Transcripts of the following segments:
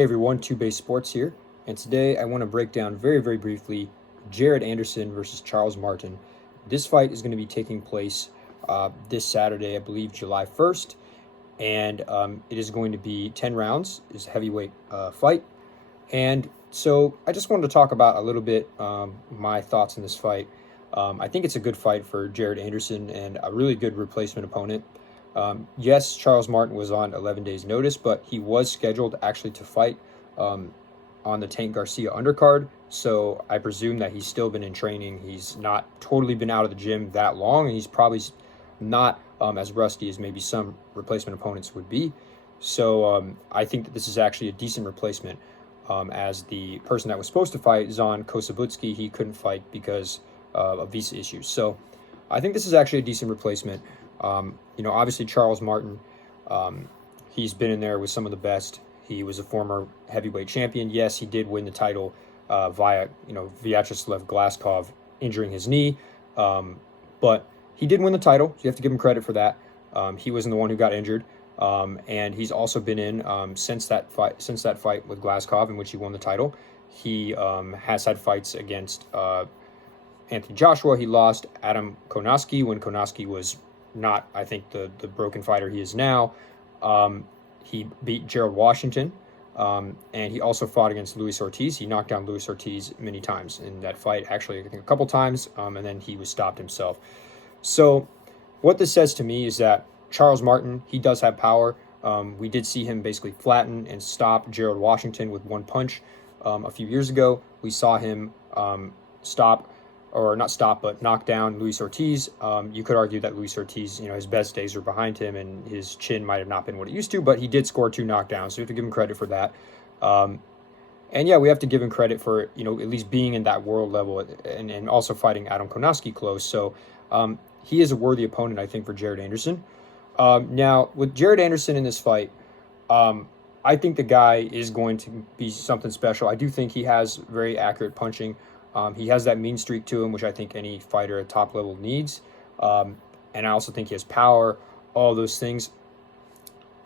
Hey everyone, Two Base Sports here, and today I want to break down very briefly Jared Anderson versus Charles Martin. This fight is going to be taking place this Saturday, I believe July 1st, and it is going to be 10 rounds. It's a heavyweight fight, and so I just wanted to talk about a little bit my thoughts on this fight. I think it's a good fight for Jared Anderson and a really good replacement opponent. Yes, Charles Martin was on 11 days' notice, but he was scheduled actually to fight on the Tank Garcia undercard. So I presume that he's still been in training. He's not totally been out of the gym that long, and he's probably not as rusty as maybe some replacement opponents would be. So I think that this is actually a decent replacement. As the person that was supposed to fight, Zon Kosabutsky, he couldn't fight because of visa issues. So I think this is actually a decent replacement. Obviously Charles Martin, he's been in there with some of the best. He was a former heavyweight champion. Yes, he did win the title via, Vyacheslav Glasgow injuring his knee. But he did win the title, so you have to give him credit for that. He wasn't the one who got injured. And he's also been in since that fight with Glasgow in which he won the title. He has had fights against Anthony Joshua. He lost Adam Konoski when Konoski was not, I think, the broken fighter he is now. He beat Gerald Washington, and he also fought against Luis Ortiz. He knocked down Luis Ortiz many times in that fight, actually, I think a couple times, and then he was stopped himself. So what this says to me is that Charles Martin, he does have power. We did see him basically flatten and stop Gerald Washington with one punch a few years ago. We saw him knock down Luis Ortiz. You could argue that Luis Ortiz, his best days are behind him and his chin might have not been what it used to, but he did score 2 knockdowns, so you have to give him credit for that. And yeah, we have to give him credit for, at least being in that world level and also fighting Adam Konoski close. So he is a worthy opponent, I think, for Jared Anderson. Now, with Jared Anderson in this fight, I think the guy is going to be something special. I do think he has very accurate punching. He has that mean streak to him, which I think any fighter at top level needs. And I also think he has power, all those things.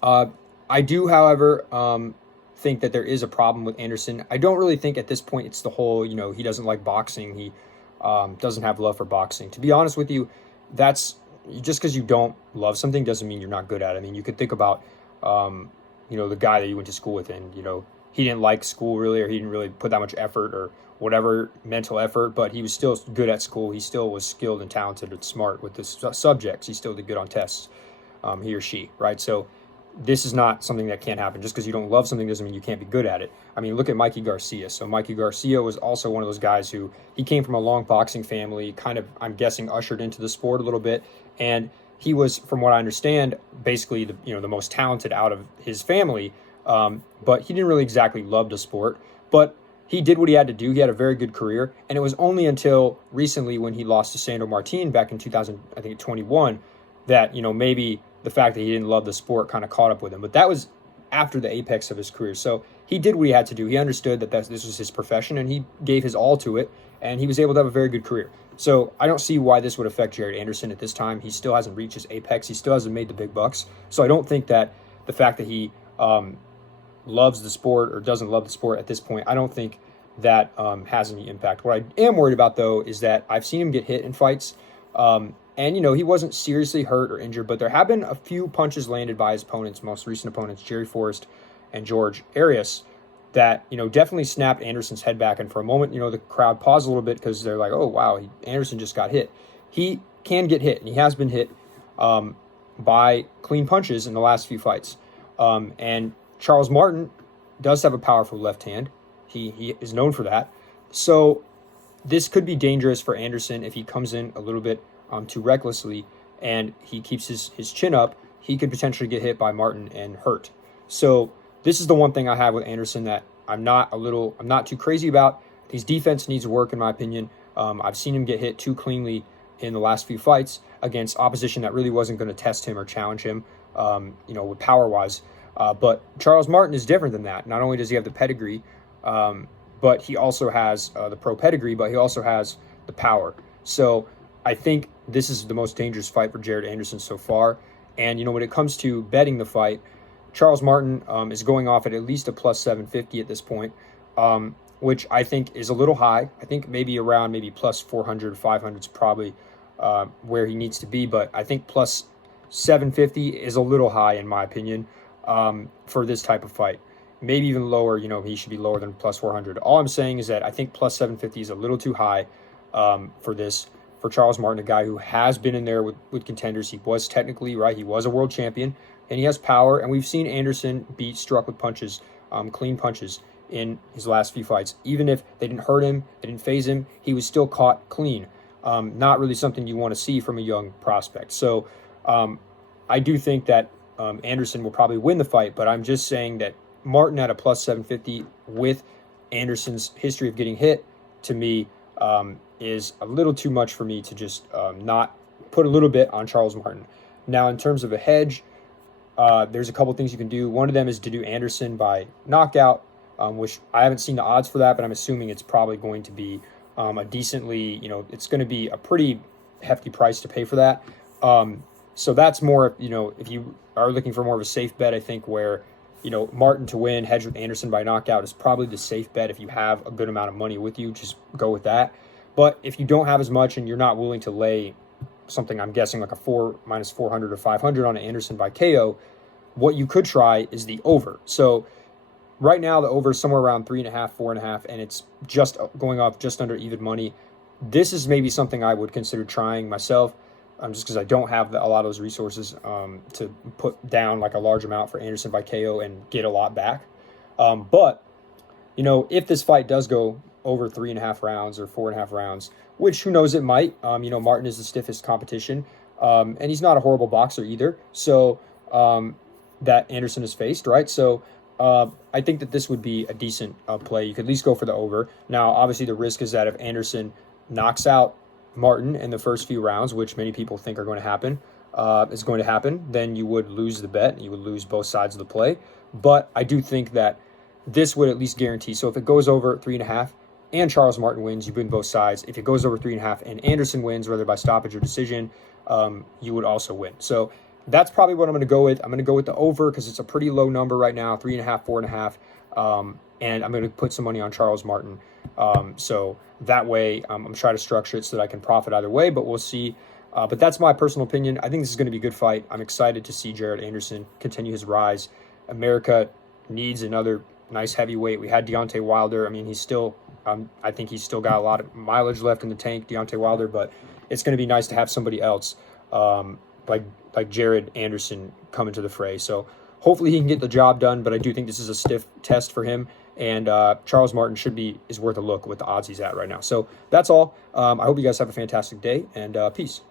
I do, however, think that there is a problem with Anderson. I don't really think at this point it's the whole, he doesn't like boxing. He doesn't have love for boxing. To be honest with you, that's just because you don't love something doesn't mean you're not good at it. I mean, you could think about, the guy that you went to school with and, he didn't like school really, or he didn't really put that much effort or whatever mental effort, but he was still good at school. He still was skilled and talented and smart with the subjects. He still did good on tests, he or she, right? So this is not something that can't happen. Just because you don't love something doesn't mean you can't be good at it. I mean, look at Mikey Garcia. So Mikey Garcia was also one of those guys who, he came from a long boxing family, kind of, I'm guessing, ushered into the sport a little bit, and he was, from what I understand, basically the most talented out of his family, but he didn't really exactly love the sport, but he did what he had to do. He had a very good career, and it was only until recently when he lost to Sandor Martin back in 2021 that, maybe the fact that he didn't love the sport kind of caught up with him. But that was after the apex of his career. So he did what he had to do. He understood that this was his profession, and he gave his all to it, and he was able to have a very good career. So I don't see why this would affect Jared Anderson at this time. He still hasn't reached his apex. He still hasn't made the big bucks. So I don't think that the fact that he loves the sport or doesn't love the sport at this point, I don't think that has any impact. What I am worried about, though, is that I've seen him get hit in fights, and, he wasn't seriously hurt or injured, but there have been a few punches landed by his opponents, most recent opponents, Jerry Forrest and George Arias, that, definitely snapped Anderson's head back. And for a moment, the crowd paused a little bit because they're like, oh, wow, Anderson just got hit. He can get hit, and he has been hit by clean punches in the last few fights. And Charles Martin does have a powerful left hand. He is known for that. So this could be dangerous for Anderson if he comes in a little bit too recklessly and he keeps his chin up. He could potentially get hit by Martin and hurt. So this is the one thing I have with Anderson that I'm not too crazy about. His defense needs work, in my opinion. I've seen him get hit too cleanly in the last few fights against opposition that really wasn't going to test him or challenge him, with power-wise. But Charles Martin is different than that. Not only does he have the pedigree, but he also has the pro pedigree, but he also has the power. So I think this is the most dangerous fight for Jared Anderson so far. And, when it comes to betting the fight, Charles Martin is going off at least a plus 750 at this point, which I think is a little high. I think maybe around maybe plus 400, 500 is probably where he needs to be, but I think plus 750 is a little high in my opinion for this type of fight. Maybe even lower, he should be lower than plus 400. All I'm saying is that I think plus 750 is a little too high for Charles Martin, a guy who has been in there with contenders. He was technically, right, he was a world champion, and he has power, and we've seen Anderson be struck with punches, clean punches in his last few fights. Even if they didn't hurt him, they didn't phase him, he was still caught clean. Not really something you want to see from a young prospect. So I do think that Anderson will probably win the fight, but I'm just saying that Martin at a plus 750 with Anderson's history of getting hit, to me, is a little too much for me to just not put a little bit on Charles Martin. Now, in terms of a hedge, there's a couple things you can do. One of them is to do Anderson by knockout, which I haven't seen the odds for that, but I'm assuming it's probably going to be a decently, it's going to be a pretty hefty price to pay for that. So that's more, if you are looking for more of a safe bet, I think where, Martin to win, hedge with Anderson by knockout is probably the safe bet. If you have a good amount of money with you, just go with that. But if you don't have as much and you're not willing to lay something, I'm guessing like a 4 minus 400 or 500 on an Anderson by KO, what you could try is the over. So right now the over is somewhere around 3.5, 4.5, and it's just going off just under even money. This is maybe something I would consider trying myself, just because I don't have a lot of those resources to put down like a large amount for Anderson by KO and get a lot back. But if this fight does go over 3.5 rounds or 4.5 rounds, which who knows, it might. Martin is the stiffest competition, and he's not a horrible boxer either. So that Anderson has faced, right? So I think that this would be a decent play. You could at least go for the over. Now, obviously, the risk is that if Anderson knocks out Martin in the first few rounds, which many people think are going to happen, then you would lose the bet. You would lose both sides of the play. But I do think that this would at least guarantee. So if it goes over 3.5 and Charles Martin wins, you win both sides. If it goes over 3.5 and Anderson wins, whether by stoppage or decision, you would also win. So that's probably what I'm going to go with. I'm going to go with the over because it's a pretty low number right now, 3.5, 4.5. And I'm going to put some money on Charles Martin. So that way, I'm trying to structure it so that I can profit either way, but we'll see. But that's my personal opinion. I think this is going to be a good fight. I'm excited to see Jared Anderson continue his rise. America needs another nice heavyweight. We had Deontay Wilder. I mean, he's still, I think he's still got a lot of mileage left in the tank, Deontay Wilder, but it's going to be nice to have somebody else like Jared Anderson come into the fray. So hopefully he can get the job done, but I do think this is a stiff test for him. And Charles Martin is worth a look with the odds he's at right now. So that's all. I hope you guys have a fantastic day, and peace.